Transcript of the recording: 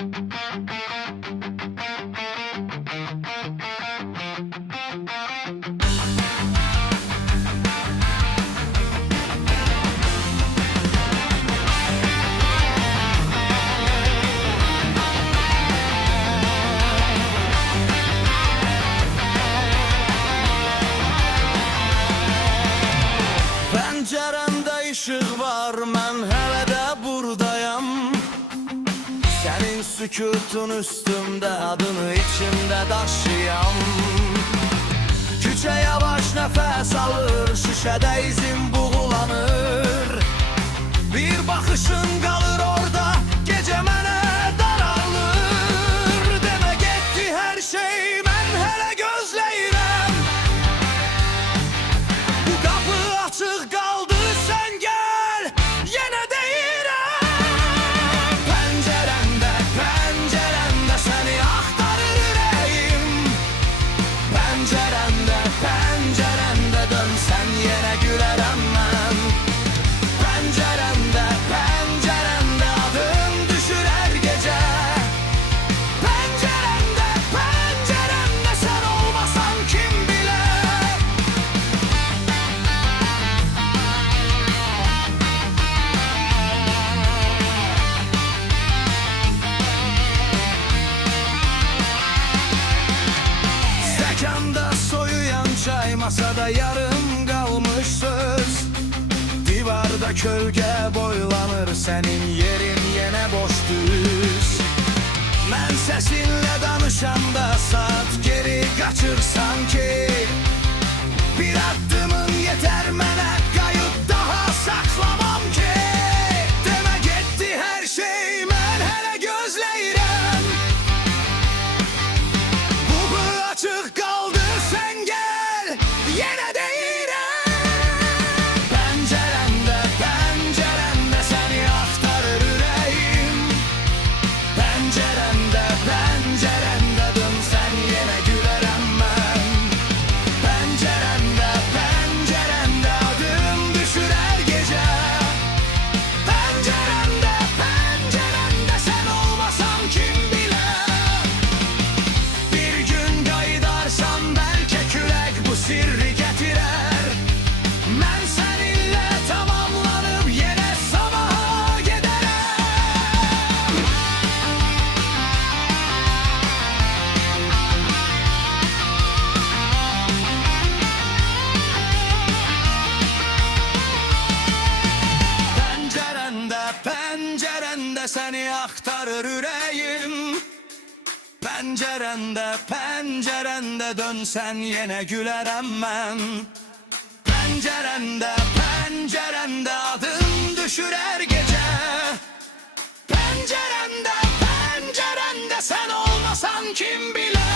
Pencerende ışık var, mən hələ də buradayam. Sənin sükutun üstümdə, adını içimdə daşıyam. Küçə yavaş nəfəs alır, şüşədə izim buğulanır. Bir baxışın qalır orada, gecə mənə daralır. Demə getdi hər şey, mən hələ gözləyirəm. Bu qapı açıq qaldı, sən gəl, yenə deyirəm. Pəncərəndə, pəncərəndə səni axtarır ürəyim. Pəncərəndə, pəncərəndə dönsən yenə gülərəm mən. Pəncərəndə, pəncərəndə adım düşür hər gecə. Pəncərəndə, pəncərəndə sən olmasan kim bilər. Stəkanda soyuyan çay, masada yarım qalmış söz. Divarda kölgə boylanır, sənin yerin yenə boş düz. Mən səsinlə danışanda saat geri qaçır sanki. Bir addımın yetər mənə, qayıt daha saxlamam ki. Demə getdi hər şey, mən hələ gözləyirəm. Bu açıq qaldı, sən gəl, yenə deyirəm. Pəncərəndə, pəncərəndə səni axtarır ürəyim. Pəncərəndə, pəncərəndə dönsən yenə gülərəm mən. Pəncərəndə, pəncərəndə adım düşür hər gecə. Pəncərəndə, pəncərəndə sən olmasan kim bilər. Bir gün qayıdarsan bəlkə külək bu sirri gətirər. Mən səninlə tamamlanıb yenə sabaha gedərəm. Pəncərəndə, pəncərəndə səni axtarır ürəyim. Pəncərəndə, pəncərəndə dönsən yenə gülərəm mən. Pəncərəndə, pəncərəndə adım düşür hər gecə. Pəncərəndə, pəncərəndə sən olmasan kim bilər.